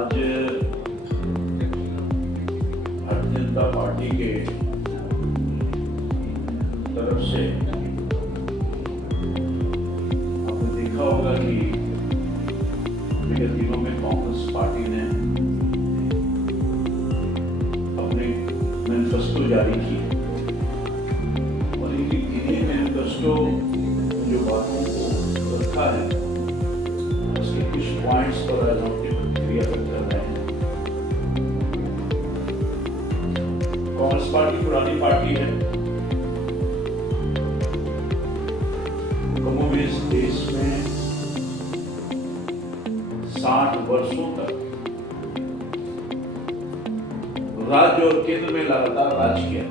आज भारतीय जनता पार्टी के तरफ से आपने देखा होगा कि विगत दिनों में कांग्रेस पार्टी ने अपने मैनिफेस्टो जारी की और इन्हीं मैनिफेस्टो जो बातों को रखा है उसके कुछ पॉइंट्स पर आज हम प्रतिक्रिया व्यक्त कर रहे हैं। कांग्रेस पार्टी पुरानी पार्टी है, कमोबेश देश में 60 वर्षों तक राज्य और केंद्र में लगातार राज किया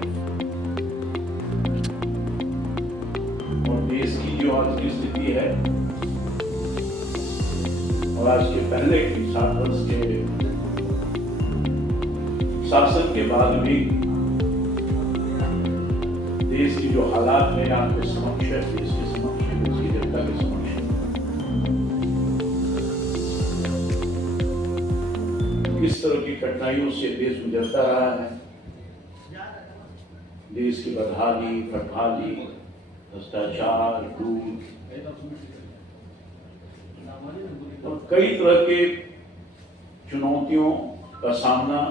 और देश की जो आज की स्थिति है और आज के पहले की 60 वर्ष के शासन के बाद भी देश की जो हालात में आपके समक्ष है, देश के समक्ष है, देश की जनता के समक्ष है, किस तरह की कठिनाइयों से देश गुजरता रहा है। देश की बदहाली, फटहाली, भ्रष्टाचार, लूट और कई तरह के चुनौतियों का सामना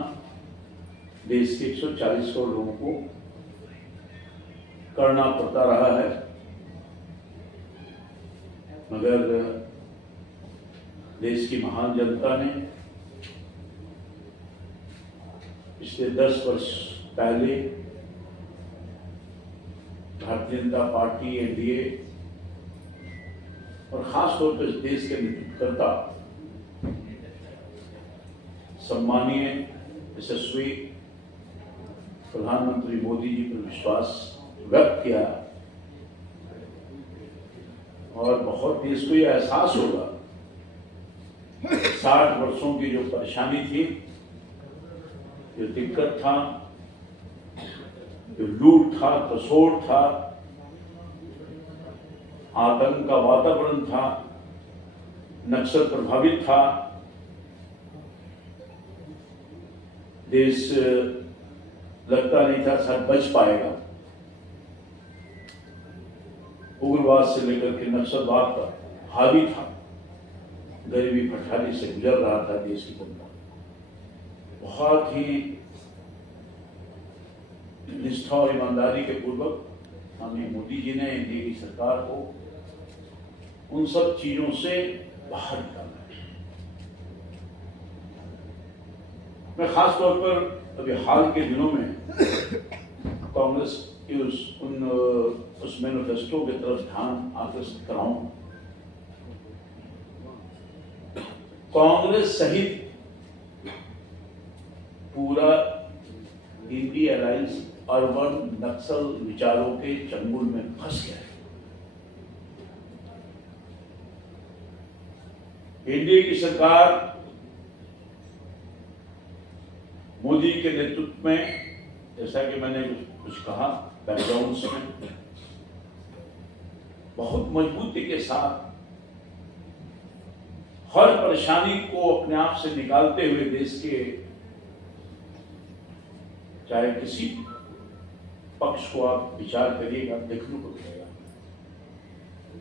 देश के 140 करोड़ लोगों को करना पड़ता रहा है। मगर देश की महान जनता ने पिछले 10 वर्ष पहले भारतीय जनता पार्टी एनडीए और खास तौर पर देश के नेतृत्वकर्ता सम्मानीय यशस्वी प्रधानमंत्री मोदी जी पर विश्वास व्यक्त किया और बहुत देश को यह एहसास होगा 60 वर्षों की जो परेशानी थी, जो दिक्कत था, जो लूट था, तसोड़ था, आतंक का वातावरण था, नक्सल प्रभावित था, देश लगता नहीं था शायद बच पाएगा। उग्रवाद से लेकर के नक्सलवाद का हावी था, गरीबी फटहाली से गुजर रहा था देश की जनता। बहुत ही निष्ठा और ईमानदारी के पूर्वक माननीय मोदी जी ने एनडीए की सरकार को उन सब चीजों से बाहर निकाला है। मैं खास तौर पर अभी हाल के दिनों में कांग्रेस की उस मैनिफेस्टो की तरफ ध्यान आकर्षित कराऊं। कांग्रेस सहित पूरा इंडिया अलायंस अर्बन नक्सल विचारों के चंगुल में फंस गया है। एनडीए की सरकार मोदी के नेतृत्व में, जैसा कि मैंने कुछ कहा बैकग्राउंड में, बहुत मजबूती के साथ हर परेशानी को अपने आप से निकालते हुए देश के चाहे किसी पक्ष को आप विचार करिएगा, देखने को मिलेगा।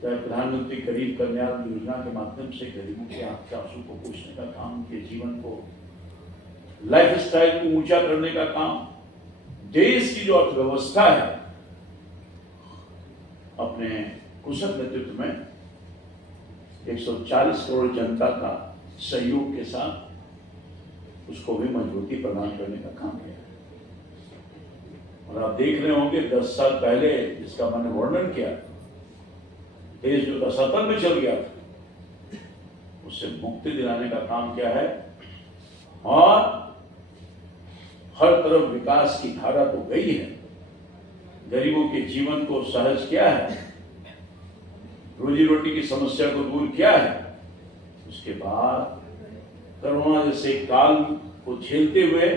चाहे प्रधानमंत्री गरीब कल्याण योजना के माध्यम से गरीबों के आंख के आंसू को पूछने का काम, उनके जीवन को, लाइफ स्टाइल को ऊंचा करने का काम, देश की जो अर्थव्यवस्था है अपने कुशल नेतृत्व में 140 करोड़ जनता का सहयोग के साथ उसको भी मजबूती प्रदान करने का काम किया। और आप देख रहे होंगे 10 साल पहले जिसका मैंने वर्णन किया, देश जो रसातल में चल गया था, उससे मुक्ति दिलाने का काम किया है और हर तरफ विकास की धारा तो गई है, गरीबों के जीवन को सहज किया है, रोजी रोटी की समस्या को दूर किया है। उसके बाद कोरोना जैसे काल को झेलते हुए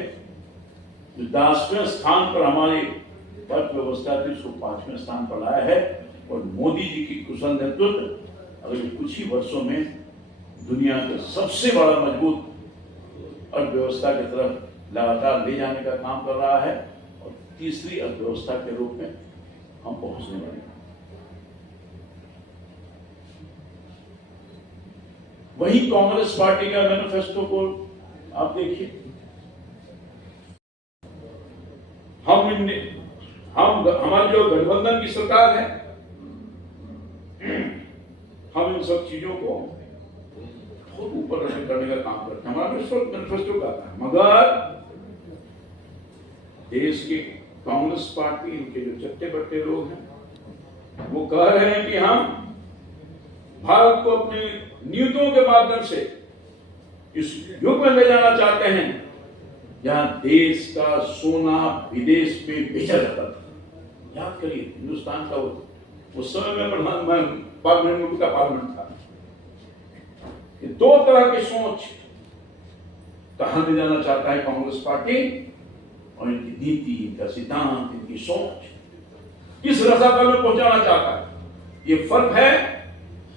जो 10वें स्थान पर हमारी अर्थव्यवस्था थी उसको 5वें स्थान पर लाया है। और मोदी जी की कुशल नेतृत्व अगले कुछ ही वर्षों में दुनिया का सबसे बड़ा मजबूत अर्थव्यवस्था की तरफ लगातार ले जाने का काम कर रहा है और तीसरी अर्थव्यवस्था के रूप में हम पहुंचने वाले हैं। वही कांग्रेस पार्टी का मैनिफेस्टो को आप देखिए, हमारी जो गठबंधन की सरकार है, हम इन सब चीजों को बहुत ऊपर करने का काम करते हैं। हमारा मैनिफेस्टो कहता है, मगर देश की कांग्रेस पार्टी, इनके जो चट्टे बट्टे लोग हैं, वो कह रहे हैं कि हम भारत को अपनी नीतियों के माध्यम से इस युग में ले जाना चाहते हैं जहां देश का सोना विदेश में बेचा जाता था। याद करिए, हिंदुस्तान का उस समय में पार्लियामेंट का पार्लियामेंट था। ये दो तरह की सोच कहां ले जाना चाहता है कांग्रेस पार्टी, और इनकी नीति, इनका सिद्धांत, इनकी सोच किस रसातल में पहुंचाना चाहता है। ये फर्क है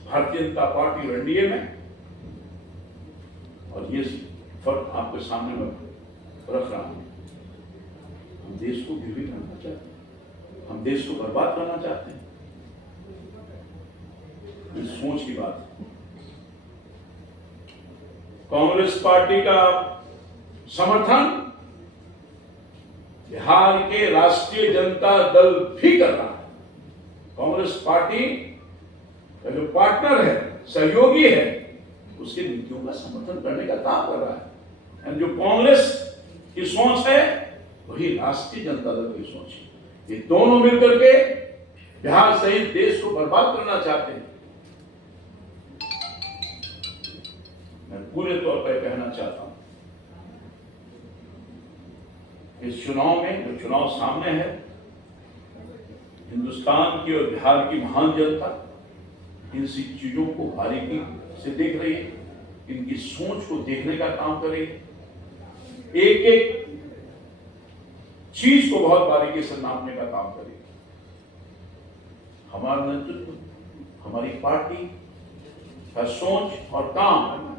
भारतीय जनता पार्टी और एनडीए में, और ये फर्क आपके सामने में रख रहा हूं। हम देश को गिरवी करना चाहते हैं, हम देश को बर्बाद करना चाहते हैं। इस सोच की बात है। कांग्रेस पार्टी का समर्थन बिहार के राष्ट्रीय जनता दल भी कर रहा है। कांग्रेस पार्टी का जो पार्टनर है, सहयोगी है, उसके नीतियों का समर्थन करने का काम कर रहा है। जो कांग्रेस की सोच है वही राष्ट्रीय जनता दल की सोच है। ये दोनों मिलकर के बिहार सहित देश को बर्बाद करना चाहते हैं। मैं पूरे तौर पर कहना चाहता हूं, इस चुनाव में, जो चुनाव सामने है, हिंदुस्तान की और बिहार की महान जनता इन सी चीजों को बारीकी से देख रही है, इनकी सोच को देखने का काम करेगी, एक एक चीज को बहुत बारीकी से नापने का काम करेगी। हमारा नेतृत्व, हमारी पार्टी का सोच और काम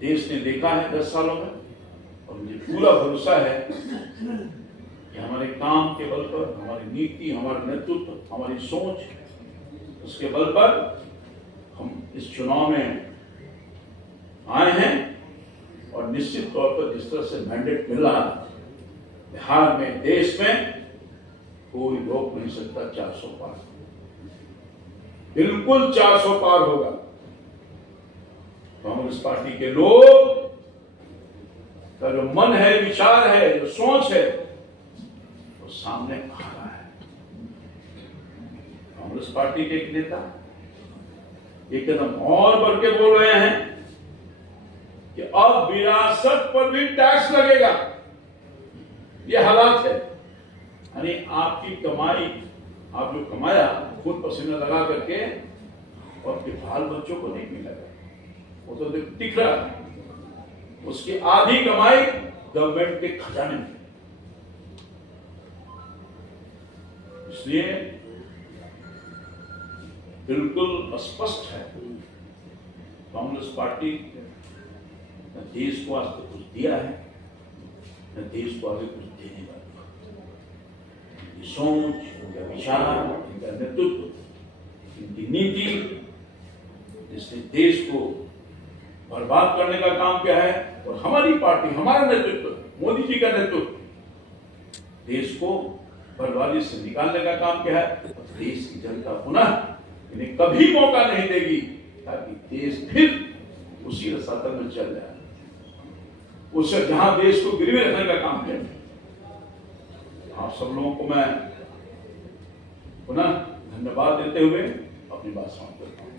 देश ने देखा है 10 सालों में, और मुझे पूरा भरोसा है कि हमारे काम के बल पर, हमारी नीति, हमारा नेतृत्व, हमारी सोच, उसके बल पर हम इस चुनाव में आए हैं। और निश्चित तौर पर जिस तरह से मैंडेट मिल रहा है, बिहार में, देश में कोई रोक नहीं सकता 400 पार। बिल्कुल 400 पार होगा। कांग्रेस पार्टी के लोग का जो मन है, विचार है, जो सोच है, वो सामने आ रहा है। कांग्रेस पार्टी के एक नेता एक कदम और बढ़ के बोल रहे हैं कि अब विरासत पर भी टैक्स लगेगा। ये हालात है, यानी आपकी कमाई, आप जो कमाया खुद पसीना लगा करके, और आपके बाल बच्चों को नहीं मिलेगा, वो तो दिख रहा है। उसकी आधी कमाई गवर्नमेंट के खजाने में। इसलिए बिल्कुल स्पष्ट है, कांग्रेस पार्टी न देश को आज तक कुछ दिया है, न देश को आगे कुछ देने वाला। इनकी सोच, इनका विचार, इनका नेतृत्व, इनकी नीति, जिसने देश को बर्बाद करने का काम किया है, और हमारी पार्टी, हमारा नेतृत्व, मोदी जी का नेतृत्व देश को बर्बादी से निकालने का काम किया है। और देश की जनता पुनः इन्हें कभी मौका नहीं देगी ताकि देश फिर उसी रसातल में चल जाए, उससे जहां देश को गिरवी रखने का काम किया। आप सब लोगों को मैं पुनः धन्यवाद देते हुए अपनी बात समाप्त करता हूं।